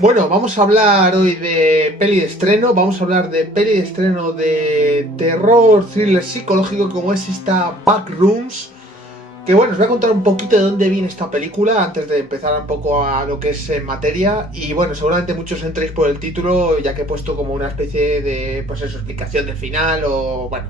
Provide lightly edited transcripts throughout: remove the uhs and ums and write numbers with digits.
Bueno, vamos a hablar hoy de peli de estreno, vamos a hablar de peli de estreno de terror, thriller psicológico como es esta Backrooms, que bueno, os voy a contar un poquito de dónde viene esta película antes de empezar un poco a lo que es en materia. Y bueno, seguramente muchos entréis por el título, ya que he puesto como una especie de, pues eso, explicación del final o bueno,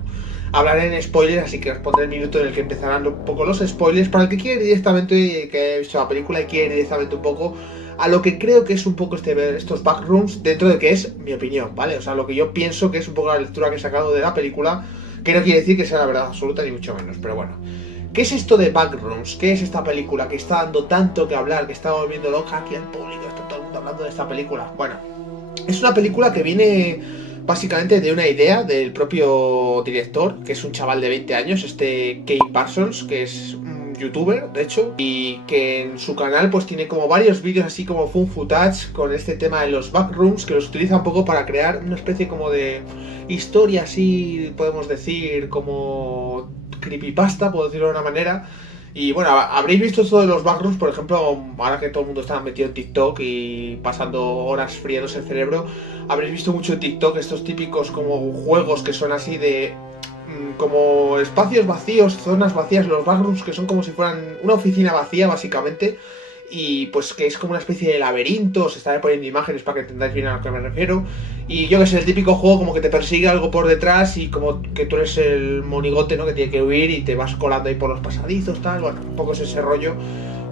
hablaré en spoilers, así que os pondré el minuto en el que empezarán un poco los spoilers para el que quiera ir directamente, que he visto la película y quiere ir directamente un poco a lo que creo que es un poco estos backrooms dentro de que es mi opinión, ¿vale? O sea, lo que yo pienso que es un poco la lectura que he sacado de la película, que no quiere decir que sea la verdad absoluta ni mucho menos, pero bueno. ¿Qué es esto de Backrooms? ¿Qué es esta película que está dando tanto que hablar, que está volviendo loca aquí al público? Está todo el mundo hablando de esta película. Bueno, es una película que viene básicamente de una idea del propio director, que es un chaval de 20 años, este Kane Parsons, que es un youtuber, de hecho, y que en su canal pues tiene como varios vídeos así como fun footage con este tema de los backrooms, que los utiliza un poco para crear una especie como de historia así, podemos decir, como creepypasta, puedo decirlo de una manera. Y bueno, habréis visto esto de los backrooms, por ejemplo, ahora que todo el mundo está metido en TikTok y pasando horas friándose el cerebro, habréis visto mucho en TikTok estos típicos como juegos que son así de como espacios vacíos, zonas vacías, los backrooms, que son como si fueran una oficina vacía básicamente, y pues que es como una especie de laberinto. Os estaré poniendo imágenes para que entendáis bien a lo que me refiero. Y yo que sé, el típico juego como que te persigue algo por detrás y como que tú eres el monigote, ¿no? Que tiene que huir y te vas colando ahí por los pasadizos, tal, bueno, un poco es ese rollo.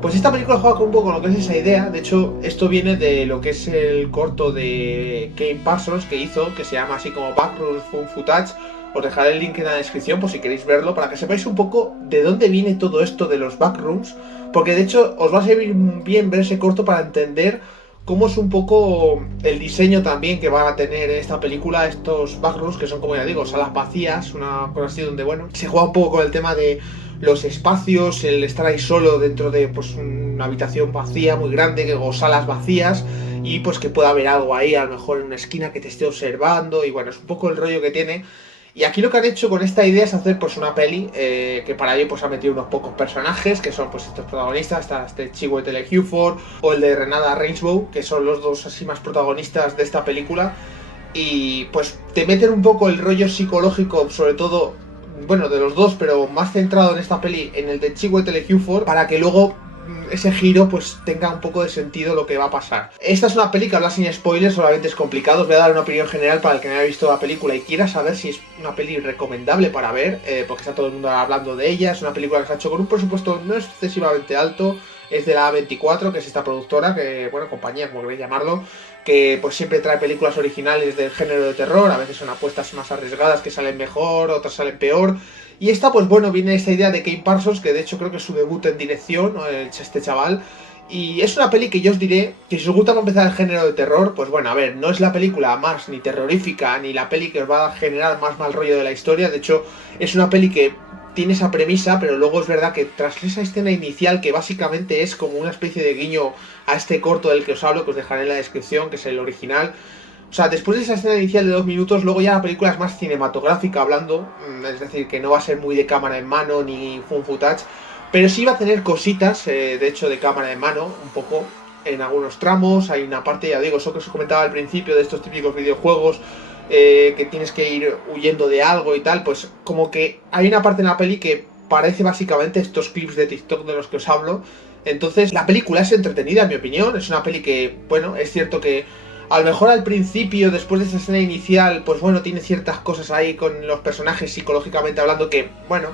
Pues esta película juega con un poco con lo que es esa idea. De hecho, esto viene de lo que es el corto de Kane Parsons que hizo, que se llama así como Backrooms Fun Footage. Os dejaré el link en la descripción por si queréis verlo, para que sepáis un poco de dónde viene todo esto de los backrooms, porque de hecho os va a servir bien ver ese corto para entender cómo es un poco el diseño también que van a tener en esta película estos backrooms, que son, como ya digo, salas vacías, una cosa así donde, bueno, se juega un poco con el tema de los espacios, el estar ahí solo dentro de pues una habitación vacía muy grande o salas vacías, y pues que pueda haber algo ahí, a lo mejor en una esquina que te esté observando, y bueno, es un poco el rollo que tiene. Y aquí lo que han hecho con esta idea es hacer pues una peli que para ello pues ha metido unos pocos personajes, que son pues estos protagonistas, está este Chiwetel Ejiofor o el de Renada Reinsbow, que son los dos así más protagonistas de esta película. Y pues te meten un poco el rollo psicológico, sobre todo, bueno, de los dos, pero más centrado en esta peli, en el de Chiwetel Ejiofor, para que luego ese giro pues tenga un poco de sentido lo que va a pasar. Esta es una peli que habla sin spoilers, solamente es complicado. Os voy a dar una opinión general para el que no haya visto la película y quiera saber si es una peli recomendable para ver, porque está todo el mundo hablando de ella. Es una película que se ha hecho con un presupuesto no excesivamente alto, es de la A24, que es esta productora, que, bueno, compañía, como queréis llamarlo, que pues siempre trae películas originales del género de terror. A veces son apuestas más arriesgadas que salen mejor, otras salen peor. Y esta, pues bueno, viene esta idea de Kane Parsons, que de hecho creo que es su debut en dirección, ¿no? Este chaval. Y es una peli que yo os diré que si os gusta para empezar el género de terror, pues bueno, a ver, no es la película más ni terrorífica, ni la peli que os va a generar más mal rollo de la historia. De hecho, es una peli que tiene esa premisa, pero luego es verdad que tras esa escena inicial, que básicamente es como una especie de guiño a este corto del que os hablo, que os dejaré en la descripción, que es el original. O sea, después de esa escena inicial de 2 minutos, luego ya la película es más cinematográfica hablando, es decir, que no va a ser muy de cámara en mano ni fun footage, pero sí va a tener cositas, de hecho, de cámara en mano, un poco, en algunos tramos. Hay una parte, ya digo, eso que os comentaba al principio, de estos típicos videojuegos, que tienes que ir huyendo de algo y tal, pues como que hay una parte en la peli que parece básicamente estos clips de TikTok de los que os hablo. Entonces, la película es entretenida, en mi opinión, es una peli que, bueno, es cierto que a lo mejor al principio, después de esa escena inicial, pues bueno, tiene ciertas cosas ahí con los personajes psicológicamente hablando que, bueno,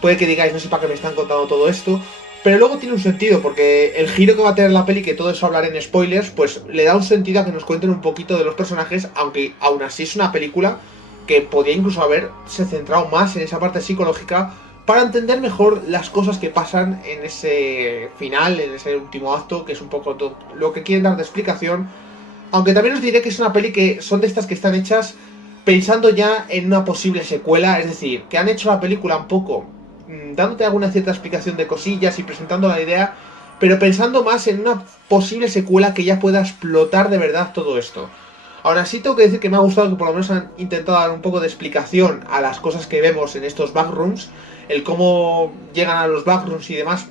puede que digáis, no sé para qué me están contando todo esto, pero luego tiene un sentido, porque el giro que va a tener la peli, que todo eso hablaré en spoilers, pues le da un sentido a que nos cuenten un poquito de los personajes, aunque aún así es una película que podría incluso haberse centrado más en esa parte psicológica para entender mejor las cosas que pasan en ese final, en ese último acto, que es un poco lo que quieren dar de explicación. Aunque también os diré que es una peli que son de estas que están hechas pensando ya en una posible secuela, es decir, que han hecho la película un poco dándote alguna cierta explicación de cosillas y presentando la idea, pero pensando más en una posible secuela que ya pueda explotar de verdad todo esto. Aún así tengo que decir que me ha gustado que por lo menos han intentado dar un poco de explicación a las cosas que vemos en estos backrooms, el cómo llegan a los backrooms y demás.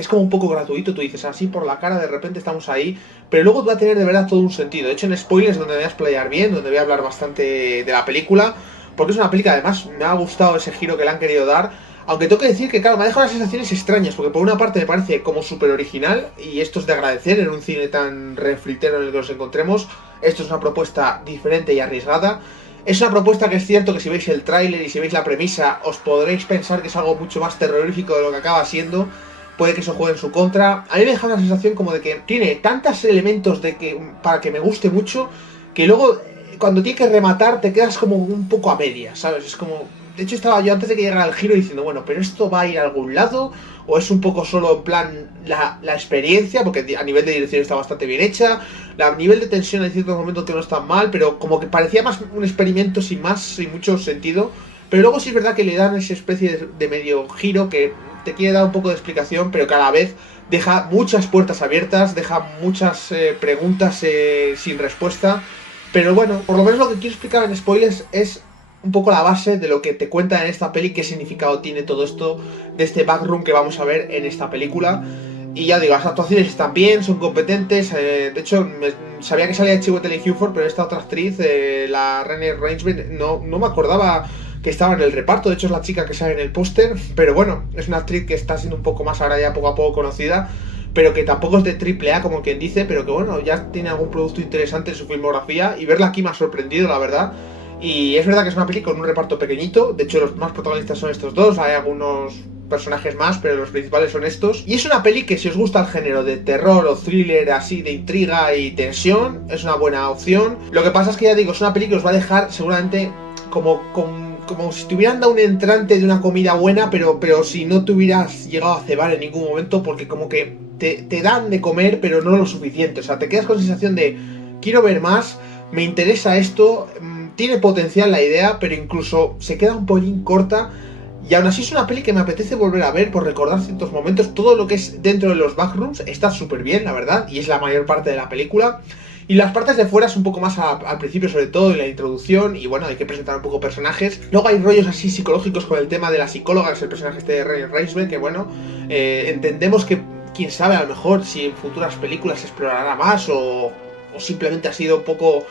es como un poco gratuito, tú dices así por la cara, de repente estamos ahí, pero luego va a tener de verdad todo un sentido. De hecho, en spoilers, donde me voy a explayar bien, donde voy a hablar bastante de la película, porque es una película, además, me ha gustado ese giro que le han querido dar. Aunque tengo que decir que, claro, me ha dejado las sensaciones extrañas, porque por una parte me parece como súper original, y esto es de agradecer en un cine tan refritero en el que nos encontremos. Esto es una propuesta diferente y arriesgada. Es una propuesta que es cierto que si veis el tráiler y si veis la premisa, os podréis pensar que es algo mucho más terrorífico de lo que acaba siendo. Puede que eso juegue en su contra. A mí me deja una sensación como de que tiene tantos elementos para que me guste mucho, que luego cuando tiene que rematar te quedas como un poco a medias, ¿sabes? Es como... De hecho estaba yo antes de que llegara el giro diciendo, bueno, pero esto va a ir a algún lado, o es un poco solo en plan la experiencia, porque a nivel de dirección está bastante bien hecha, a nivel de tensión hay ciertos momentos que no están mal, pero como que parecía más un experimento sin mucho sentido. Pero luego sí es verdad que le dan esa especie de medio giro que te quiere dar un poco de explicación, pero que a la vez deja muchas puertas abiertas, deja muchas preguntas sin respuesta. Pero bueno, por lo menos lo que quiero explicar en spoilers es un poco la base de lo que te cuenta en esta peli, qué significado tiene todo esto de este backroom que vamos a ver en esta película. Y ya digo, las actuaciones están bien, son competentes. De hecho, sabía que salía Chiwetel Ejiofor, pero esta otra actriz, la Renée Reinsve, no me acordaba que estaba en el reparto. De hecho, es la chica que sale en el póster. Pero bueno, es una actriz que está siendo un poco más ahora ya poco a poco conocida, pero que tampoco es de triple A como quien dice, pero que bueno, ya tiene algún producto interesante en su filmografía. Y verla aquí me ha sorprendido, la verdad. Y es verdad que es una peli con un reparto pequeñito. De hecho, los más protagonistas son estos dos. Hay algunos personajes más, pero los principales son estos. Y es una peli que si os gusta el género de terror o thriller así, de intriga y tensión, es una buena opción. Lo que pasa es que ya digo, es una peli que os va a dejar seguramente como si te hubieran dado un entrante de una comida buena, pero si no te hubieras llegado a cebar en ningún momento, porque como que te dan de comer, pero no lo suficiente. O sea, te quedas con la sensación de quiero ver más, me interesa esto, tiene potencial la idea, pero incluso se queda un poquín corta. Y aún así es una peli que me apetece volver a ver por recordar ciertos momentos. Todo lo que es dentro de los backrooms está súper bien, la verdad, y es la mayor parte de la película. Y las partes de fuera es un poco más al principio, sobre todo en la introducción, y bueno, hay que presentar un poco personajes. Luego hay rollos así psicológicos con el tema de la psicóloga, que es el personaje este de Renée Reinsve, que bueno, entendemos que, quién sabe, a lo mejor si en futuras películas se explorará más o simplemente ha sido un poco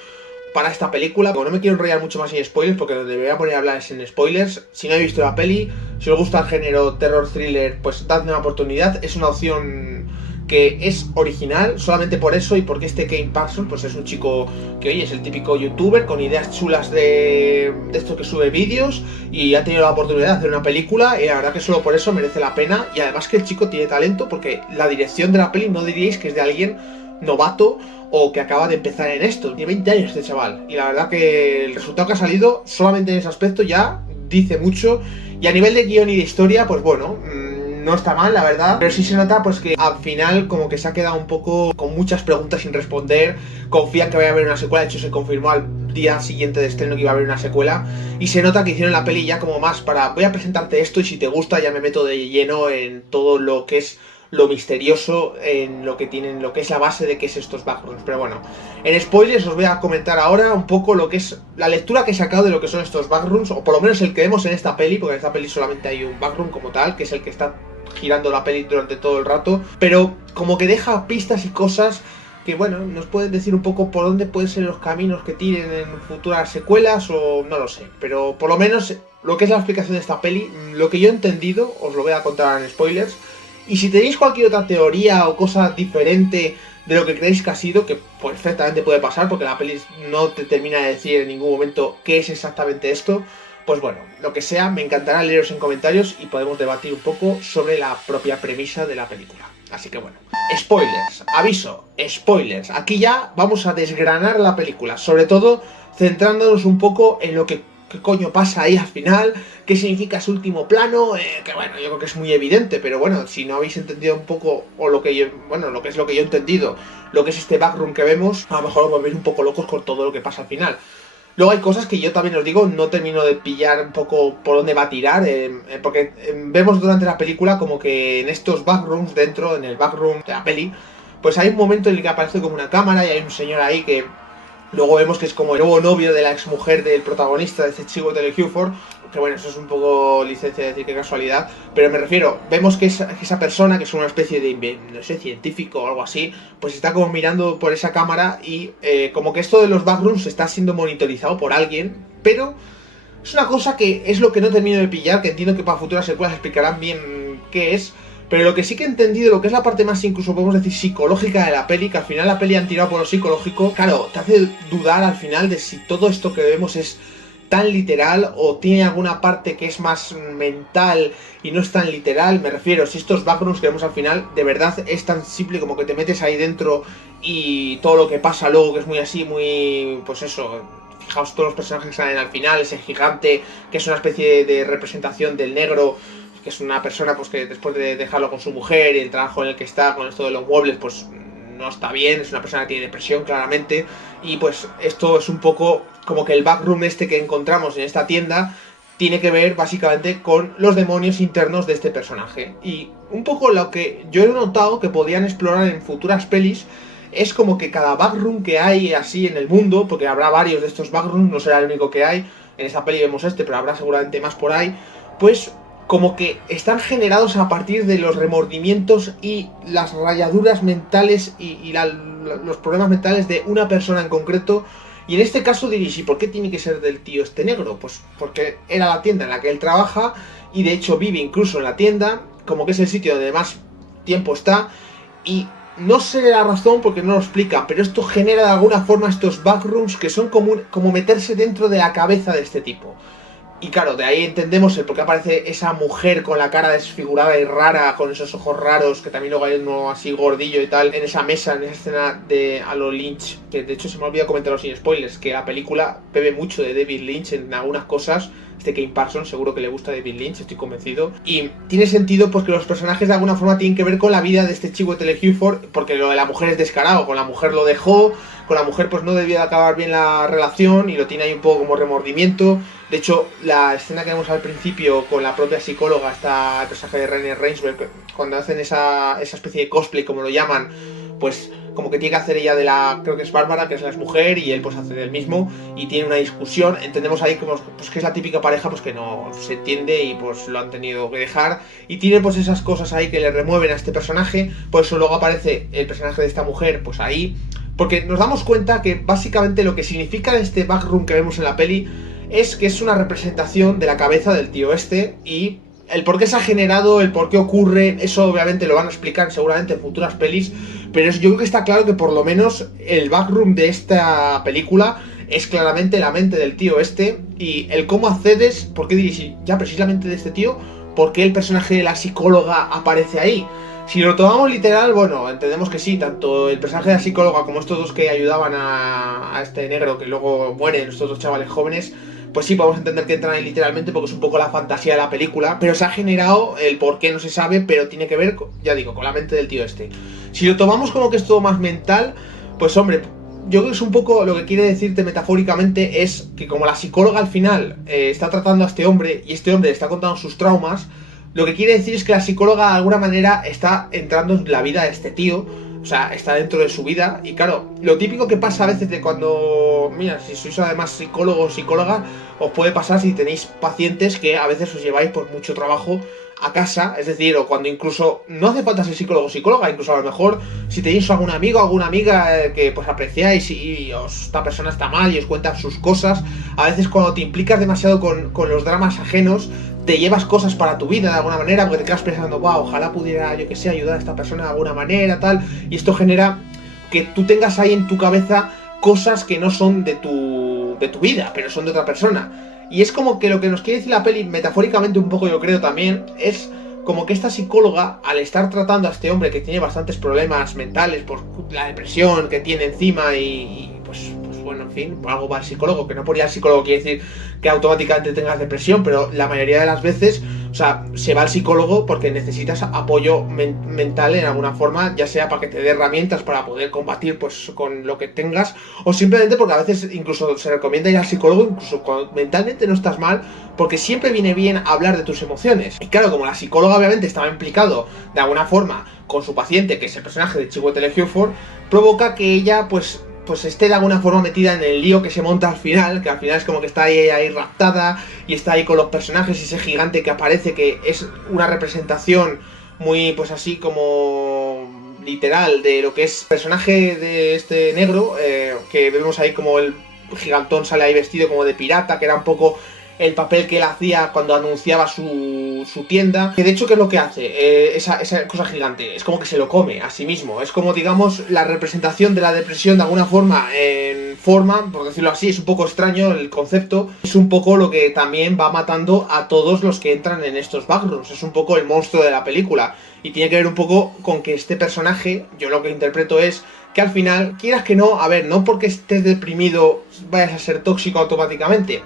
para esta película. Como no me quiero enrollar mucho más en spoilers, porque donde me voy a poner a hablar es en spoilers. Si no habéis visto la peli, si os gusta el género terror thriller, pues dadme una oportunidad. Es una opción que es original, solamente por eso, y porque este Kane Paxton pues es un chico que, oye, es el típico youtuber con ideas chulas de esto, que sube vídeos, y ha tenido la oportunidad de hacer una película, y la verdad que solo por eso merece la pena. Y además que el chico tiene talento, porque la dirección de la peli no diríais que es de alguien novato o que acaba de empezar en esto. Tiene 20 años este chaval, y la verdad que el resultado que ha salido solamente en ese aspecto ya dice mucho. Y a nivel de guión y de historia, pues bueno, no está mal, la verdad, pero sí se nota pues que al final como que se ha quedado un poco con muchas preguntas sin responder. Confían que vaya a haber una secuela, de hecho se confirmó al día siguiente de estreno que iba a haber una secuela, y se nota que hicieron la peli ya como más para, voy a presentarte esto y si te gusta ya me meto de lleno en todo lo que es lo misterioso, en lo que tienen, lo que es la base de qué es estos backrooms. Pero bueno, en spoilers os voy a comentar ahora un poco lo que es la lectura que he sacado de lo que son estos backrooms, o por lo menos el que vemos en esta peli, porque en esta peli solamente hay un backroom como tal, que es el que está girando la peli durante todo el rato, pero como que deja pistas y cosas que, bueno, nos pueden decir un poco por dónde pueden ser los caminos que tiren en futuras secuelas, o no lo sé, pero por lo menos lo que es la explicación de esta peli, lo que yo he entendido, os lo voy a contar en spoilers. Y si tenéis cualquier otra teoría o cosa diferente de lo que creéis que ha sido, que perfectamente puede pasar, porque la peli no te termina de decir en ningún momento qué es exactamente esto, pues bueno, lo que sea, me encantará leeros en comentarios y podemos debatir un poco sobre la propia premisa de la película. Así que bueno, spoilers, aviso, spoilers. Aquí ya vamos a desgranar la película, sobre todo centrándonos un poco en lo que qué coño pasa ahí al final, qué significa ese último plano, que bueno, yo creo que es muy evidente, pero bueno, si no habéis entendido un poco, o lo que yo, bueno, lo que yo he entendido, lo que es este backroom que vemos, a lo mejor os volvéis un poco locos con todo lo que pasa al final. Luego hay cosas que yo también os digo, no termino de pillar un poco por dónde va a tirar, porque vemos durante la película como que en estos backrooms, en el backroom de la peli, pues hay un momento en el que aparece como una cámara y hay un señor ahí que Luego vemos que es como el nuevo novio de la exmujer del protagonista, de este chico de Huford, que bueno, eso es un poco licencia de decir qué casualidad, pero me refiero, vemos que esa persona, que es una especie de, no sé, científico o algo así, pues está como mirando por esa cámara y como que esto de los backrooms está siendo monitorizado por alguien, pero es una cosa que es lo que no termino de pillar, que entiendo que para futuras secuelas explicarán bien qué es. Pero lo que sí que he entendido, lo que es la parte más incluso podemos decir psicológica de la peli, que al final la peli han tirado por lo psicológico, claro, te hace dudar al final de si todo esto que vemos es tan literal o tiene alguna parte que es más mental y no es tan literal. Me refiero, si estos backrooms que vemos al final de verdad es tan simple como que te metes ahí dentro y todo lo que pasa luego, que es muy así, muy, pues eso, fijaos todos los personajes que salen al final, ese gigante que es una especie de representación del negro, que es una persona pues que después de dejarlo con su mujer y el trabajo en el que está con esto de los muebles, pues no está bien, es una persona que tiene depresión claramente, y pues esto es un poco como que el backroom este que encontramos en esta tienda tiene que ver básicamente con los demonios internos de este personaje. Y un poco lo que yo he notado que podrían explorar en futuras pelis es como que cada backroom que hay así en el mundo, porque habrá varios de estos backrooms, no será el único que hay, en esta peli vemos este, pero habrá seguramente más por ahí, pues como que están generados a partir de los remordimientos y las rayaduras mentales y los problemas mentales de una persona en concreto. Y en este caso diréis, ¿y por qué tiene que ser del tío este negro? Pues porque era la tienda en la que él trabaja y de hecho vive incluso en la tienda, como que es el sitio donde más tiempo está, y no sé la razón porque no lo explican, pero esto genera de alguna forma estos backrooms que son como meterse dentro de la cabeza de este tipo. Y claro, de ahí entendemos el por qué aparece esa mujer con la cara desfigurada y rara, con esos ojos raros, que también luego hay uno así gordillo y tal, en esa mesa, en esa escena de a lo Lynch, que de hecho se me olvidó comentarlo sin spoilers, que la película bebe mucho de David Lynch en algunas cosas. Este Kane Parsons seguro que le gusta a David Lynch, estoy convencido. Y tiene sentido pues que los personajes de alguna forma tienen que ver con la vida de este chico de Huford, porque lo de la mujer es descarado, con la mujer lo dejó, con la mujer pues no debía de acabar bien la relación y lo tiene ahí un poco como remordimiento. De hecho, la escena que vemos al principio con la propia psicóloga, está el personaje de Renée Reinsberg, cuando hacen esa especie de cosplay, como lo llaman, pues como que tiene que hacer ella de la, creo que es Bárbara, que es la mujer, y él pues hace del mismo, y tiene una discusión. Entendemos ahí como pues, que es la típica pareja pues que no se entiende y pues lo han tenido que dejar, y tiene pues esas cosas ahí que le remueven a este personaje. Por eso luego aparece el personaje de esta mujer pues ahí, porque nos damos cuenta que básicamente lo que significa este backroom que vemos en la peli es que es una representación de la cabeza del tío este, y el por qué se ha generado, el por qué ocurre, eso obviamente lo van a explicar seguramente en futuras pelis, pero yo creo que está claro que por lo menos el backroom de esta película es claramente la mente del tío este, y el cómo accedes, ¿por qué diréis? Ya precisamente de este tío, ¿por qué el personaje de la psicóloga aparece ahí? Si lo tomamos literal, bueno, entendemos que sí, tanto el personaje de la psicóloga como estos dos que ayudaban a este negro que luego mueren, estos dos chavales jóvenes, pues sí, podemos entender que entran ahí literalmente porque es un poco la fantasía de la película, pero se ha generado, el por qué no se sabe, pero tiene que ver, ya digo, con la mente del tío este. Si lo tomamos como que es todo más mental, pues hombre, yo creo que es un poco lo que quiere decirte metafóricamente, es que como la psicóloga al final está tratando a este hombre y este hombre le está contando sus traumas, lo que quiere decir es que la psicóloga de alguna manera está entrando en la vida de este tío, o sea, está dentro de su vida. Y claro, lo típico que pasa a veces de cuando, mira, si sois además psicólogo o psicóloga, os puede pasar si tenéis pacientes que a veces os lleváis por mucho trabajo a casa, es decir, o cuando incluso no hace falta ser psicólogo o psicóloga, incluso a lo mejor si tenéis algún amigo o alguna amiga que pues apreciáis y esta persona está mal y os cuenta sus cosas, a veces cuando te implicas demasiado con los dramas ajenos, te llevas cosas para tu vida de alguna manera, porque te quedas pensando, wow, ojalá pudiera, yo que sé, ayudar a esta persona de alguna manera, tal, y esto genera que tú tengas ahí en tu cabeza cosas que no son de tu vida, pero son de otra persona. Y es como que lo que nos quiere decir la peli, metafóricamente un poco yo creo también, es como que esta psicóloga, al estar tratando a este hombre que tiene bastantes problemas mentales por la depresión que tiene encima y pues bueno, en fin, algo para el psicólogo, que no por ir al psicólogo quiere decir que automáticamente tengas depresión, pero la mayoría de las veces, o sea, se va al psicólogo porque necesitas apoyo mental en alguna forma, ya sea para que te dé herramientas para poder combatir pues con lo que tengas, o simplemente porque a veces incluso se recomienda ir al psicólogo incluso cuando mentalmente no estás mal, porque siempre viene bien hablar de tus emociones. Y claro, como la psicóloga obviamente estaba implicado de alguna forma con su paciente, que es el personaje de Chiwetel Ejiofor, provoca que ella pues pues esté de alguna forma metida en el lío que se monta al final, que al final es como que está ahí raptada y está ahí con los personajes, ese gigante que aparece, que es una representación muy, pues así como literal de lo que es el personaje de este negro, que vemos ahí como el gigantón sale ahí vestido como de pirata, que era un poco el papel que él hacía cuando anunciaba su tienda. Que de hecho, ¿qué es lo que hace? Esa cosa gigante. Es como que se lo come a sí mismo. Es como, digamos, la representación de la depresión de alguna forma en forma, por decirlo así. Es un poco extraño el concepto. Es un poco lo que también va matando a todos los que entran en estos backrooms. Es un poco el monstruo de la película. Y tiene que ver un poco con que este personaje, yo lo que interpreto es que al final, quieras que no, a ver, no porque estés deprimido vayas a ser tóxico automáticamente,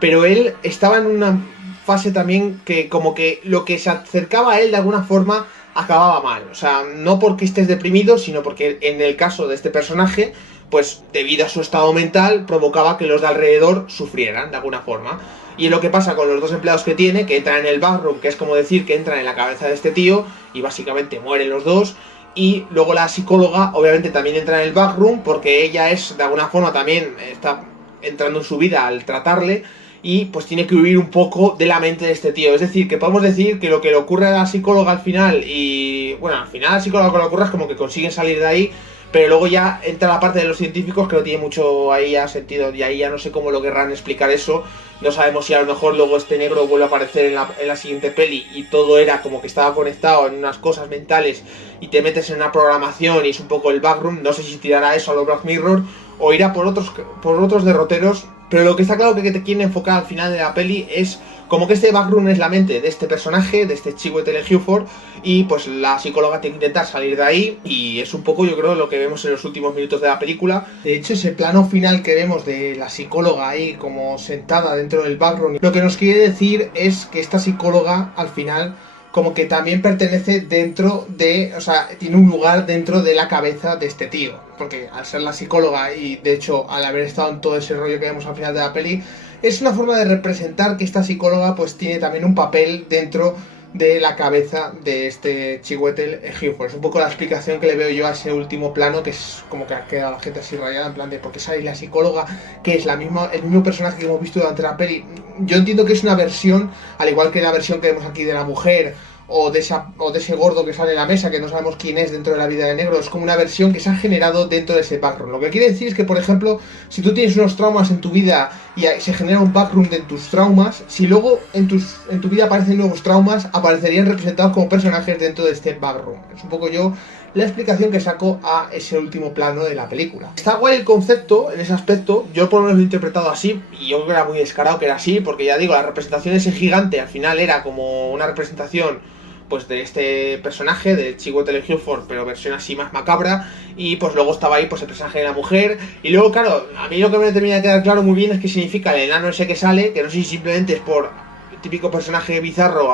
pero él estaba en una fase también que como que lo que se acercaba a él de alguna forma acababa mal. O sea, no porque estés deprimido, sino porque en el caso de este personaje, pues debido a su estado mental, provocaba que los de alrededor sufrieran de alguna forma. Y es lo que pasa con los dos empleados que tiene, que entran en el backroom, que es como decir que entran en la cabeza de este tío, y básicamente mueren los dos. Y luego la psicóloga obviamente también entra en el backroom, porque ella es de alguna forma también está entrando en su vida al tratarle, y pues tiene que huir un poco de la mente de este tío. Es decir, que podemos decir que lo que le ocurre a la psicóloga al final, y bueno, al final a la psicóloga lo que le ocurre es como que consiguen salir de ahí, pero luego ya entra la parte de los científicos que no tiene mucho ahí ya sentido, y ahí ya no sé cómo lo querrán explicar eso. No sabemos si a lo mejor luego este negro vuelve a aparecer en la siguiente peli y todo era como que estaba conectado en unas cosas mentales y te metes en una programación y es un poco el backroom. No sé si tirará eso a lo Black Mirror o irá por otros derroteros, pero lo que está claro que te quieren enfocar al final de la peli es como que este backroom es la mente de este personaje, de este Chiwetel Ejiofor, y pues la psicóloga tiene que intentar salir de ahí, y es un poco, yo creo, lo que vemos en los últimos minutos de la película. De hecho, ese plano final que vemos de la psicóloga ahí como sentada dentro del backroom, lo que nos quiere decir es que esta psicóloga al final como que también pertenece dentro de, o sea, tiene un lugar dentro de la cabeza de este tío, porque al ser la psicóloga y de hecho al haber estado en todo ese rollo que vemos al final de la peli, es una forma de representar que esta psicóloga pues tiene también un papel dentro de la cabeza de este Chiwetel Ejiofor. Es un poco la explicación que le veo yo a ese último plano, que es como que ha quedado la gente así rayada, en plan de por qué sale la psicóloga, que es el mismo personaje que hemos visto durante la peli. Yo entiendo que es una versión, al igual que la versión que vemos aquí de la mujer, o de ese gordo que sale en la mesa, que no sabemos quién es dentro de la vida de negro. Es como una versión que se ha generado dentro de ese backroom. Lo que quiere decir es que, por ejemplo, si tú tienes unos traumas en tu vida y se genera un backroom de tus traumas, si luego en tu vida aparecen nuevos traumas, aparecerían representados como personajes dentro de este backroom. Es un poco yo la explicación que saco a ese último plano de la película. Está guay el concepto en ese aspecto, yo por lo menos lo he interpretado así, y yo creo que era muy descarado que era así, porque ya digo, la representación de ese gigante al final era como una representación pues de este personaje, de Chiwetel Ejiofor, pero versión así más macabra, y pues luego estaba ahí pues el personaje de la mujer, y luego claro, a mí lo que me termina de quedar claro muy bien es qué significa el enano ese que sale, que no sé si simplemente es por el típico personaje bizarro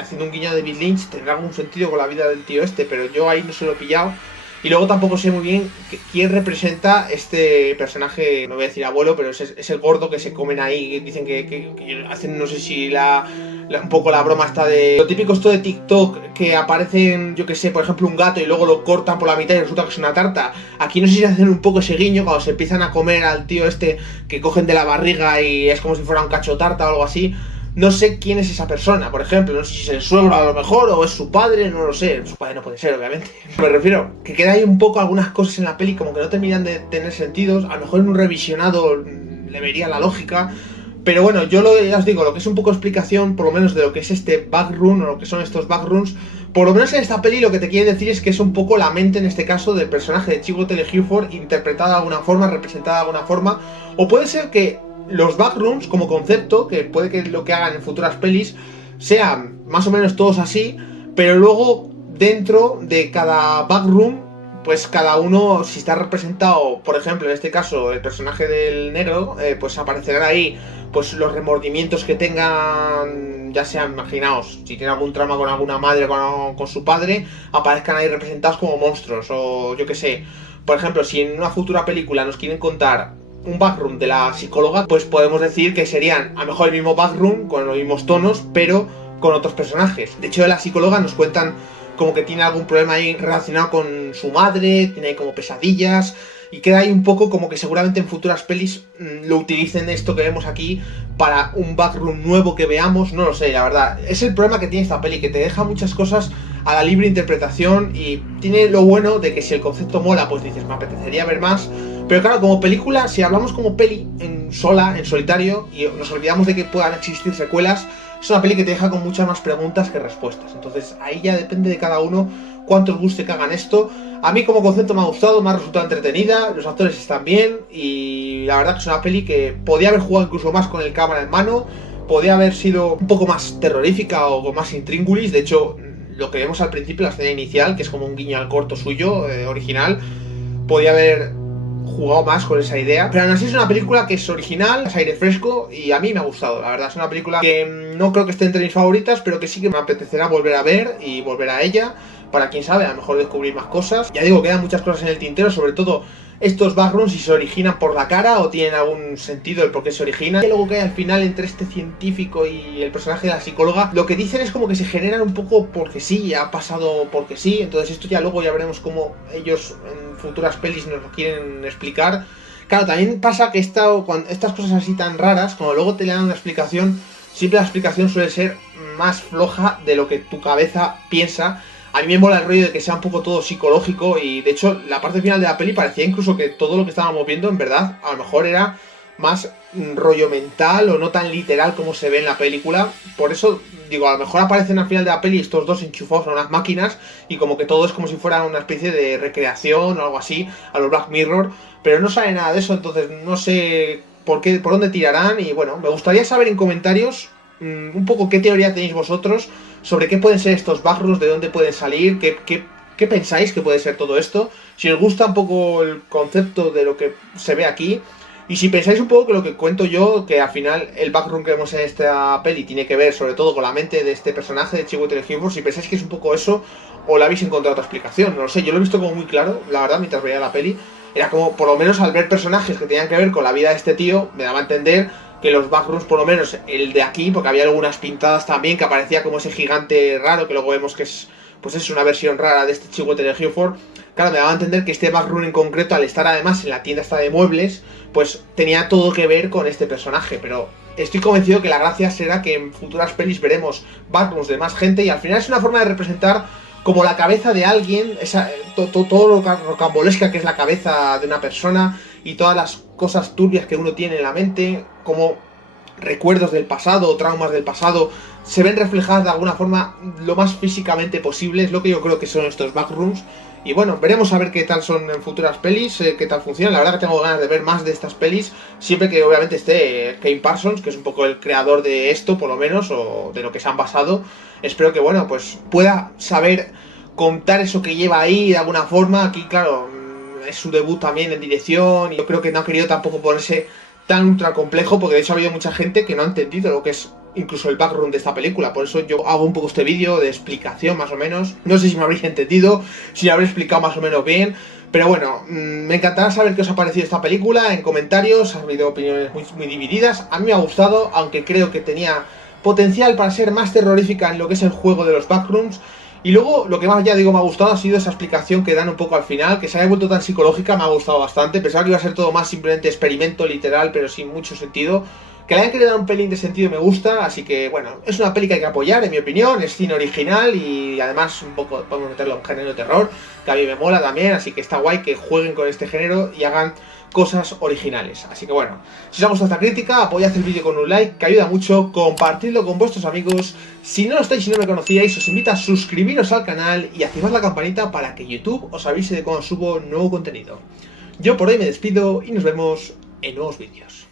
haciendo un guiño de David Lynch, tendrá algún sentido con la vida del tío este, pero yo ahí no se lo he pillado. Y luego tampoco sé muy bien quién representa este personaje, no voy a decir abuelo, pero es el gordo que se comen ahí. Dicen que hacen, no sé si un poco la broma está de... Lo típico esto de TikTok, que aparecen, yo que sé, por ejemplo un gato y luego lo cortan por la mitad y resulta que es una tarta. Aquí no sé si hacen un poco ese guiño cuando se empiezan a comer al tío este que cogen de la barriga y es como si fuera un cacho tarta o algo así. No sé quién es esa persona, por ejemplo, no sé si es el suegro a lo mejor, o es su padre, no lo sé. Su padre no puede ser, obviamente. Me refiero, que queda ahí un poco algunas cosas en la peli como que no terminan de tener sentidos. A lo mejor en un revisionado le vería la lógica. Pero bueno, ya os digo, lo que es un poco explicación, por lo menos de lo que es este backroom, o lo que son estos backrooms, por lo menos en esta peli lo que te quiere decir es que es un poco la mente, en este caso, del personaje de Chiwetel Ejiofor, interpretada de alguna forma, representada de alguna forma. O puede ser que los backrooms como concepto, que puede que lo que hagan en futuras pelis sean más o menos todos así, pero luego dentro de cada backroom pues cada uno, si está representado, por ejemplo, en este caso el personaje del negro, pues aparecerán ahí pues los remordimientos que tengan, ya sean, imaginaos, si tiene algún trauma con alguna madre o con su padre, aparezcan ahí representados como monstruos, o yo que sé. Por ejemplo, si en una futura película nos quieren contar un backroom de la psicóloga, pues podemos decir que serían a lo mejor el mismo backroom, con los mismos tonos, pero con otros personajes. De hecho, de la psicóloga nos cuentan como que tiene algún problema ahí relacionado con su madre, tiene ahí como pesadillas, y queda ahí un poco como que seguramente en futuras pelis lo utilicen esto que vemos aquí para un backroom nuevo que veamos, no lo sé, la verdad. Es el problema que tiene esta peli, que te deja muchas cosas a la libre interpretación y tiene lo bueno de que si el concepto mola, pues dices, me apetecería ver más. Pero claro, como película, si hablamos como peli en solitario, y nos olvidamos de que puedan existir secuelas, es una peli que te deja con muchas más preguntas que respuestas. Entonces ahí ya depende de cada uno cuánto os guste que hagan esto. A mí como concepto me ha gustado, me ha resultado entretenida, los actores están bien y la verdad que es una peli que podía haber jugado incluso más con el cámara en mano, podía haber sido un poco más terrorífica o con más intríngulis. De hecho, lo que vemos al principio, la escena inicial, que es como un guiño al corto suyo, original, podía haber jugado más con esa idea, pero aún así es una película que es original, es aire fresco y a mí me ha gustado, la verdad. Es una película que no creo que esté entre mis favoritas, pero que sí que me apetecerá volver a ver y volver a ella, para quién sabe, a lo mejor descubrir más cosas. Ya digo, quedan muchas cosas en el tintero, sobre todo estos backrooms, si se originan por la cara o tienen algún sentido el por qué se originan. Y luego que hay al final entre este científico y el personaje de la psicóloga, lo que dicen es como que se generan un poco porque sí, ha pasado porque sí. Entonces esto ya luego ya veremos cómo ellos en futuras pelis nos lo quieren explicar. Claro, también pasa que cuando estas cosas así tan raras, cuando luego te le dan una explicación, siempre la explicación suele ser más floja de lo que tu cabeza piensa. A mí me mola el rollo de que sea un poco todo psicológico y de hecho la parte final de la peli parecía incluso que todo lo que estábamos viendo en verdad a lo mejor era más rollo mental o no tan literal como se ve en la película. Por eso digo, a lo mejor aparecen al final de la peli estos dos enchufados a unas máquinas y como que todo es como si fuera una especie de recreación o algo así a los Black Mirror, pero no sale nada de eso, entonces no sé por dónde tirarán. Y bueno, me gustaría saber en comentarios un poco qué teoría tenéis vosotros sobre qué pueden ser estos backrooms, de dónde pueden salir, qué pensáis que puede ser todo esto, si os gusta un poco el concepto de lo que se ve aquí, y si pensáis un poco que lo que cuento yo, que al final el backroom que vemos en esta peli tiene que ver sobre todo con la mente de este personaje de Chiwetel Ejiofor, si pensáis que es un poco eso, o la habéis encontrado otra explicación, no lo sé. Yo lo he visto como muy claro, la verdad, mientras veía la peli, era como, por lo menos al ver personajes que tenían que ver con la vida de este tío, me daba a entender que los backrooms, por lo menos el de aquí, porque había algunas pintadas también, que aparecía como ese gigante raro, que luego vemos que es, pues es una versión rara de este Chiwetel Ejiofor. Claro, me daba a entender que este backroom en concreto, al estar además en la tienda esta de muebles, pues tenía todo que ver con este personaje, pero estoy convencido que la gracia será que en futuras pelis veremos backrooms de más gente y al final es una forma de representar como la cabeza de alguien, todo lo rocambolesca que es la cabeza de una persona y todas las cosas turbias que uno tiene en la mente, como recuerdos del pasado o traumas del pasado, se ven reflejadas de alguna forma lo más físicamente posible. Es lo que yo creo que son estos backrooms. Y bueno, veremos a ver qué tal son en futuras pelis, qué tal funcionan. La verdad que tengo ganas de ver más de estas pelis, siempre que obviamente esté Kane Parsons, que es un poco el creador de esto, por lo menos, o de lo que se han basado. Espero que, bueno, pues pueda saber contar eso que lleva ahí de alguna forma. Aquí, claro, es su debut también en dirección y yo creo que no ha querido tampoco ponerse tan ultra complejo, porque de hecho ha habido mucha gente que no ha entendido lo que es incluso el background de esta película. Por eso yo hago un poco este vídeo de explicación más o menos. No sé si me habréis entendido, si me habréis explicado más o menos bien, pero bueno, me encantará saber qué os ha parecido esta película en comentarios. Ha habido opiniones muy divididas. A mí me ha gustado, aunque creo que tenía potencial para ser más terrorífica en lo que es el juego de los backrooms. Y luego, lo que más ya digo me ha gustado ha sido esa explicación que dan un poco al final, que se haya vuelto tan psicológica, me ha gustado bastante. Pensaba que iba a ser todo más simplemente experimento literal, pero sin mucho sentido. Que le hayan querido dar un pelín de sentido me gusta, así que bueno, es una peli que hay que apoyar, en mi opinión, es cine original y además un poco podemos meterlo en género de terror, que a mí me mola también, así que está guay que jueguen con este género y hagan cosas originales. Así que bueno, si os ha gustado esta crítica, apoyad el vídeo con un like, que ayuda mucho, compartidlo con vuestros amigos. Si no lo estáis y no me conocíais, os invito a suscribiros al canal y activad la campanita para que YouTube os avise de cuando subo nuevo contenido. Yo por hoy me despido y nos vemos en nuevos vídeos.